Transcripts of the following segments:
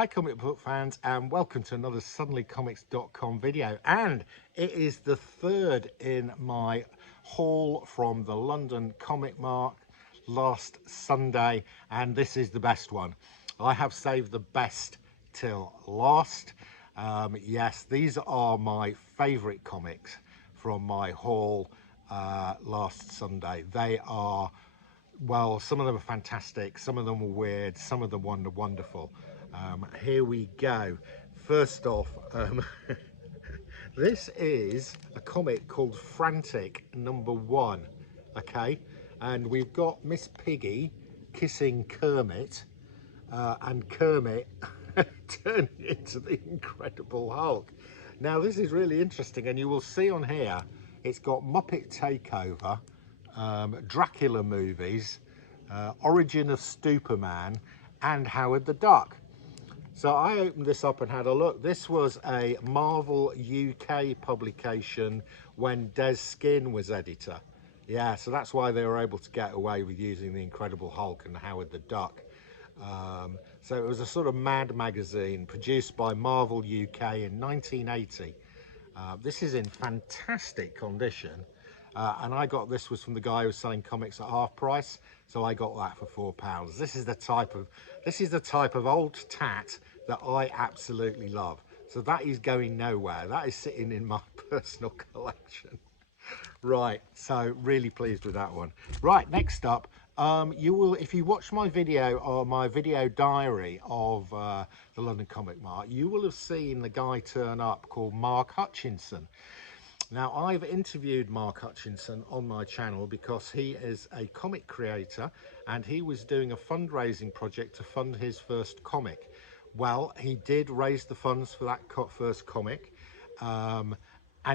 Hi comic book fans, and welcome to another suddenlycomics.com video, and it is the third in my haul from the London Comic Mart last Sunday, and this is the best one. I have saved the best till last. Yes, these are my favourite comics from my haul last Sunday. They are, well, some of them are fantastic, some of them are weird, some of them wonderful. Here we go. First off, this is a comic called Frantic #1, okay? And we've got Miss Piggy kissing Kermit, and Kermit turning into the Incredible Hulk. Now, this is really interesting, and you will see on here, it's got Muppet Takeover, Dracula movies, Origin of Superman, and Howard the Duck. So I opened this up and had a look. This was a Marvel UK publication when Des Skin was editor. Yeah, so that's why they were able to get away with using the Incredible Hulk and Howard the Duck. So it was a sort of mad magazine produced by Marvel UK in 1980. This is in fantastic condition. And I got this was from the guy who was selling comics at half price, so I got that for £4. This is the type of old tat that I absolutely love. So that is going nowhere. That is sitting in my personal collection. Right, so really pleased with that one. Right, next up, you will, if you watch my video or my video diary of the London Comic Mart, you will have seen the guy turn up called Mark Hutchinson. Now, I've interviewed Mark Hutchinson on my channel because he is a comic creator and he was doing a fundraising project to fund his first comic. Well, he did raise the funds for that first comic, and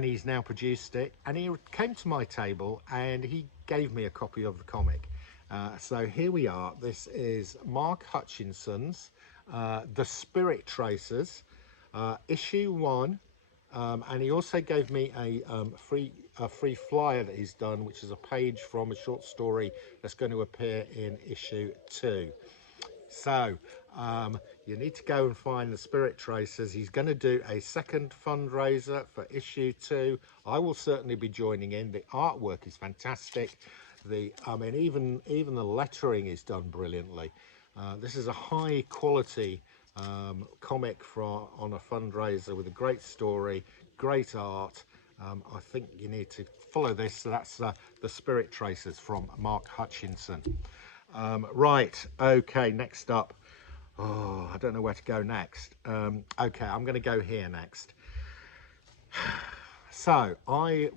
he's now produced it, and he came to my table and he gave me a copy of the comic. So here we are. This is Mark Hutchinson's The Spirit Tracers, issue 1. And he also gave me a free flyer that he's done, which is a page from a short story that's going to appear in issue 2. So you need to go and find The Spirit Tracers. He's going to do a second fundraiser for issue 2. I will certainly be joining in. The artwork is fantastic. I mean, even the lettering is done brilliantly. This is a high quality comic on a fundraiser with a great story, great art. I think you need to follow this. So that's The Spirit Tracers from Mark Hutchinson. Right, okay, next up. Oh, I don't know where to go next. Okay, I'm going to go here next. So I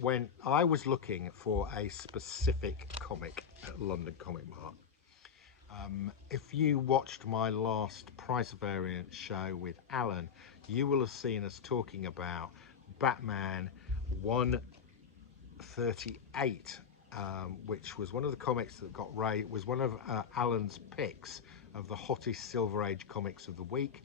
was looking for a specific comic at London Comic Mart. If you watched my last price variant show with Alan, you will have seen us talking about Batman 138, which was one of the comics that got rated, was one of Alan's picks of the hottest Silver Age comics of the week,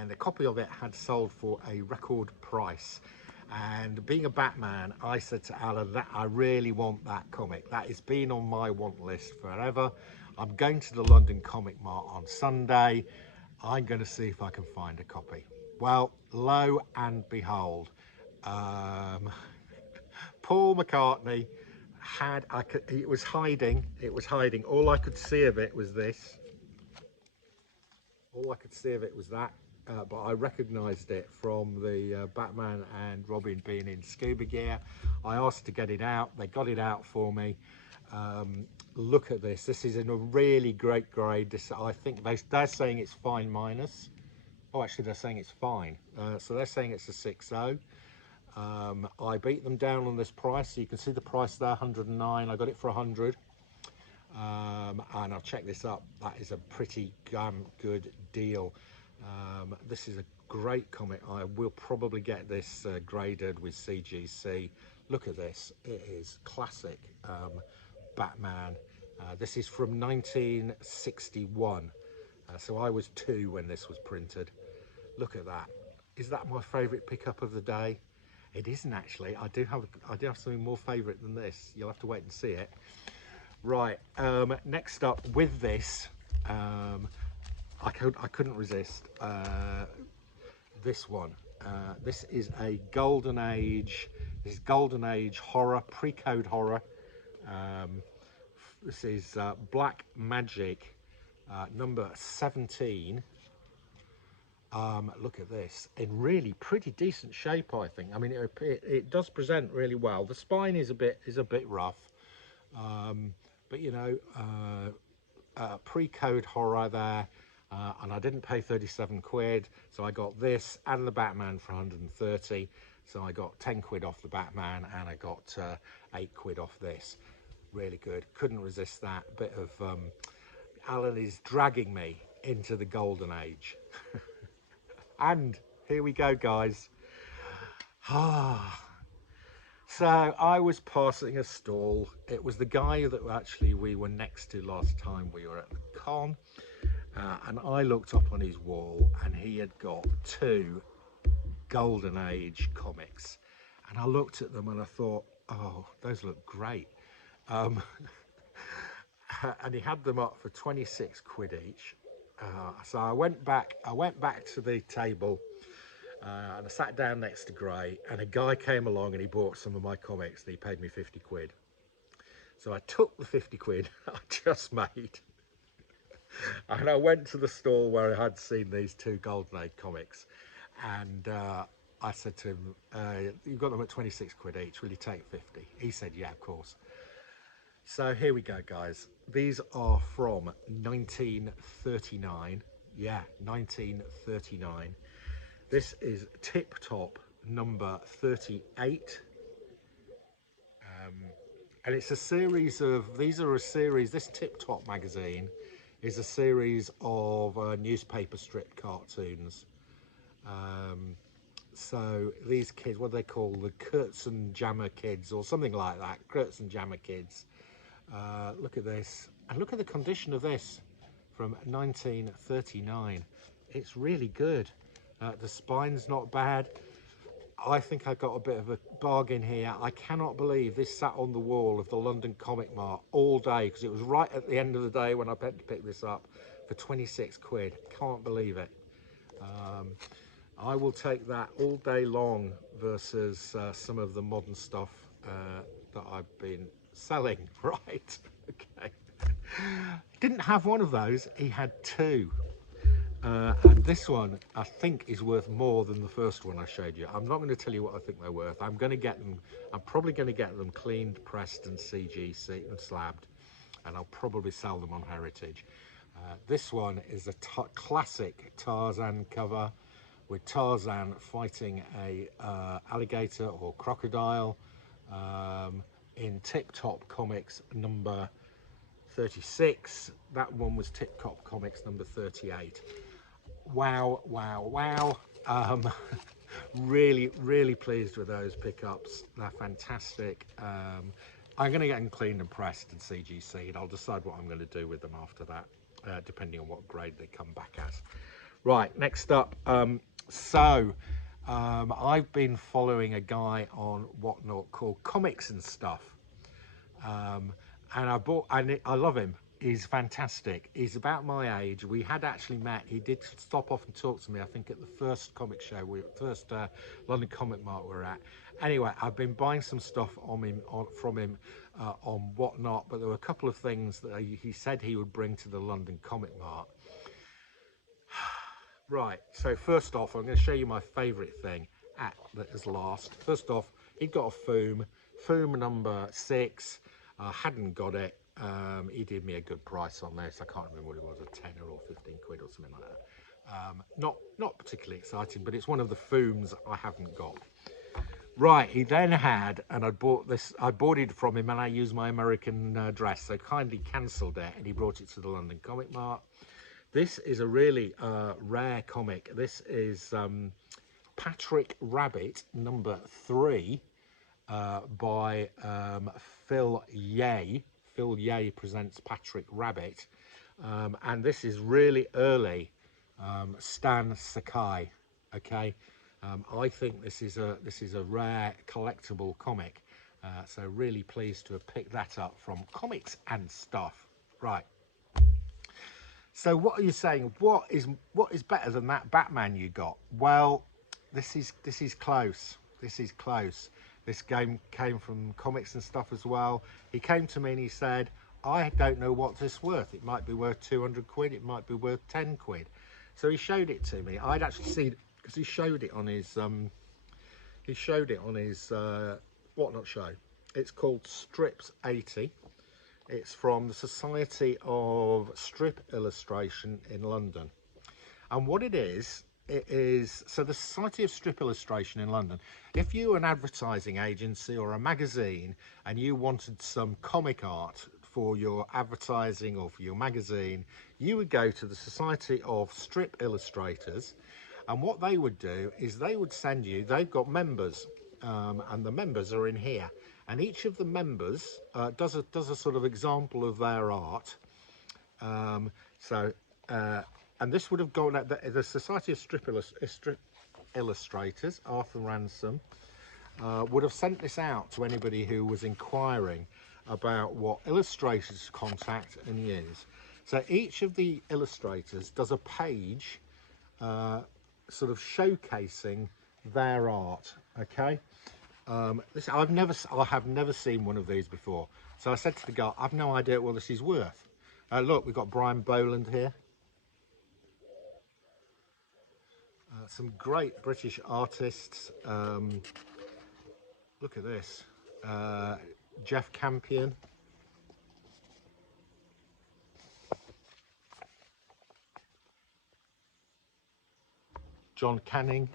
and a copy of it had sold for a record price. And being a Batman, I said to Alan that I really want that comic. That has been on my want list forever. I'm going to the London Comic Mart on Sunday. I'm going to see if I can find a copy. Well, lo and behold, Paul McCartney it was hiding. All I could see of it was this. All I could see of it was that. But I recognised it from the Batman and Robin being in scuba gear. I asked to get it out. They got it out for me. Look at this. This is in a really great grade. I think they're saying it's fine minus. Oh, actually, they're saying it's fine. So they're saying it's a 6.0. I beat them down on this price. So you can see the price there, 109. I got it for 100. And I'll check this up. That is a pretty damn good deal. This is a great comic. I will probably get this graded with CGC. Look at this. It is classic Batman. This is from 1961. So I was 2 when this was printed. Look at that. Is that my favourite pickup of the day? It isn't actually. I do have something more favourite than this. You'll have to wait and see it. Right, next up with this, I couldn't resist this one. This is a Golden Age. This is Golden Age horror, pre-code horror. This is Black Magic number 17. Look at this, in really pretty decent shape, I think. I mean, it does present really well. The spine is a bit rough, but you know, pre-code horror there, and I didn't pay 37 quid, so I got this and the Batman for 130. So I got 10 quid off the Batman, and I got 8 quid off this. Really good. Couldn't resist that. Bit of Alan is dragging me into the Golden Age. And here we go, guys. So I was passing a stall. It was the guy that actually we were next to last time we were at the con. And I looked up on his wall, and he had got 2 Golden Age comics. And I looked at them and I thought, oh, those look great. And he had them up for 26 quid each. So I went back to the table, and I sat down next to Gray, and a guy came along and he bought some of my comics, and he paid me 50 quid. So I took the 50 quid I just made, and I went to the stall where I had seen these 2 Golden Age comics, and I said to him, you've got them at 26 quid each, will you take 50? He said, yeah, of course. So here we go, guys. These are from 1939. Yeah, 1939. This is Tip Top number 38. And it's a series of, this Tip Top magazine is a series of newspaper strip cartoons. So these kids, what do they call, the Kurtz and Jammer kids or something like that, Kurtz and Jammer kids. Look at this, and look at the condition of this from 1939. It's really good. The spine's not bad. I think I got a bit of a bargain here. I cannot believe this sat on the wall of the London Comic Mart all day, because it was right at the end of the day when I went to pick this up for 26 quid. Can't believe it. I will take that all day long versus some of the modern stuff that I've been selling. Right, okay. Didn't have one of those, he had 2. And this one I think is worth more than the first one I showed you. I'm not going to tell you what I think they're worth. I'm probably going to get them cleaned, pressed and CGC and slabbed, and I'll probably sell them on Heritage. This one is a classic Tarzan cover with Tarzan fighting a alligator or crocodile, in Tip Top Comics number 36. That one was Tip Top Comics number 38. Wow, wow, wow. Really pleased with those pickups. They're fantastic. I'm going to get them cleaned and pressed and CGC'd. I'll decide what I'm going to do with them after that, depending on what grade they come back as. Right, next up. I've been following a guy on Whatnot called Comics and Stuff, and I love him. He's fantastic. He's about my age. We had actually met. He did stop off and talk to me, I think, at the first comic show, first London Comic Mart we're at. Anyway, I've been buying some stuff from him on Whatnot, but there were a couple of things that he said he would bring to the London Comic Mart. Right, so first off, I'm going to show you my favourite thing that is last. First off, he got a Foom number 6. I hadn't got it. He did me a good price on this. I can't remember what it was, a 10 or 15 quid or something like that. Not particularly exciting, but it's one of the Fooms I haven't got. Right, he then had, and I bought it from him, and I used my American address, so kindly cancelled it, and he brought it to the London Comic Mart. This is a really rare comic. This is Patrick Rabbit number 3 by Phil Yeh. Phil Yeh presents Patrick Rabbit, and this is really early Stan Sakai. Okay, I think this is a rare collectible comic, so really pleased to have picked that up from Comics and Stuff. Right. So what are you saying? What is better than that Batman you got? Well, this is close. This is close. This game came from comics and stuff as well. He came to me and he said, I don't know what this is worth. It might be worth 200 quid. It might be worth 10 quid. So he showed it to me. I'd actually seen it because he showed it on his whatnot show. It's called Strips 80. It's from the Society of Strip Illustration in London. And what it is so the Society of Strip Illustration in London, if you were an advertising agency or a magazine and you wanted some comic art for your advertising or for your magazine, you would go to the Society of Strip Illustrators, and what they would do is they would send you, they've got members, and the members are in here, and each of the members does a sort of example of their art. And this would have gone at the Society of Strip Illustrators, Arthur Ransom, would have sent this out to anybody who was inquiring about what illustrators to contact and use. So each of the illustrators does a page sort of showcasing their art. Okay, I have never seen one of these before. So I said to the guy, I've no idea what this is worth. Look, we've got Brian Boland here. Some great British artists. Look at this. Jeff Campion. John Canning.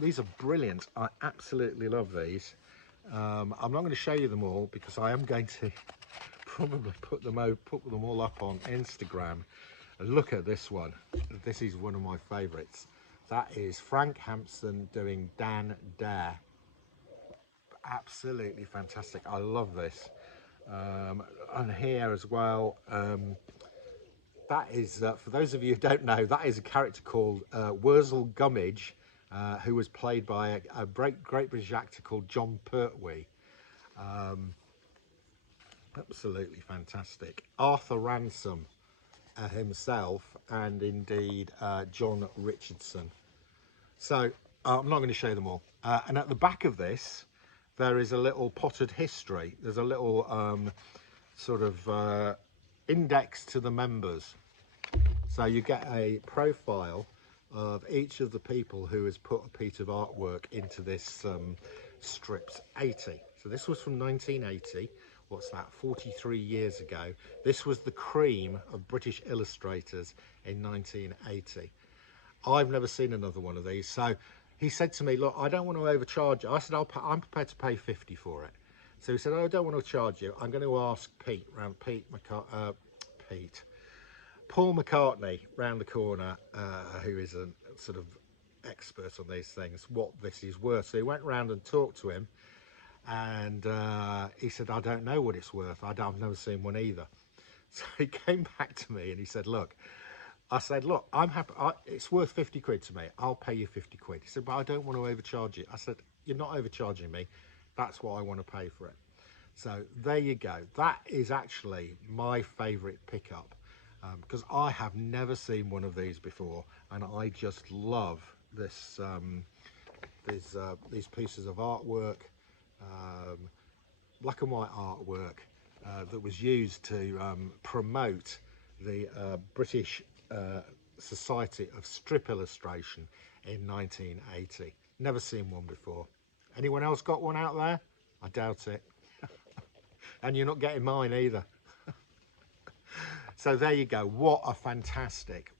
These are brilliant. I absolutely love these. I'm not going to show you them all because I am going to probably put them all up on Instagram. Look at this one. This is one of my favorites. That is Frank Hampson doing Dan Dare. Absolutely fantastic. I love this. And here as well, that is, for those of you who don't know, that is a character called Wurzel Gummidge, who was played by a great British actor called John Pertwee. Absolutely fantastic. Arthur Ransom himself, and indeed John Richardson. So I'm not going to show them all. And at the back of this, there is a little potted history. There's a little sort of index to the members. So you get a profile of each of the people who has put a piece of artwork into this Strips 80. So this was from 1980. What's that, 43 years ago. This was the cream of British illustrators in 1980. I've never seen another one of these. So he said to me, look, I don't want to overcharge you. I said, I'm prepared to pay 50 for it. So he said, oh, I don't want to charge you. I'm going to ask Paul McCartney round the corner, who is a sort of expert on these things, what this is worth. So he went round and talked to him, and he said, I don't know what it's worth. I've never seen one either. So he came back to me and he said, look, I said, look, I'm happy. It's worth 50 quid to me. I'll pay you 50 quid. He said, but I don't want to overcharge you. I said, you're not overcharging me. That's what I want to pay for it. So there you go. That is actually my favourite pickup, because I have never seen one of these before, and I just love this. These pieces of artwork, black and white artwork that was used to promote the British Society of Strip Illustration in 1980. Never seen one before. Anyone else got one out there? I doubt it. And you're not getting mine either. So there you go. What a fantastic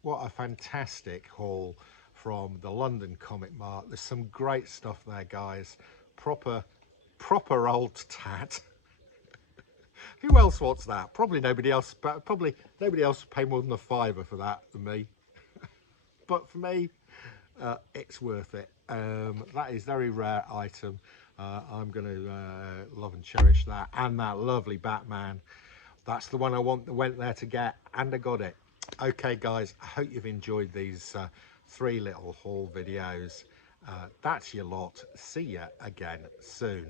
haul from the London Comic Mart. There's some great stuff there, guys. Proper old tat. Who else wants that? Probably nobody else. But probably nobody else would pay more than a £5 for that than me. But for me, it's worth it. That is a very rare item. I'm going to love and cherish that, and that lovely Batman. That's the one I went there to get, and I got it. Okay, guys, I hope you've enjoyed these 3 little haul videos. That's your lot. See you again soon.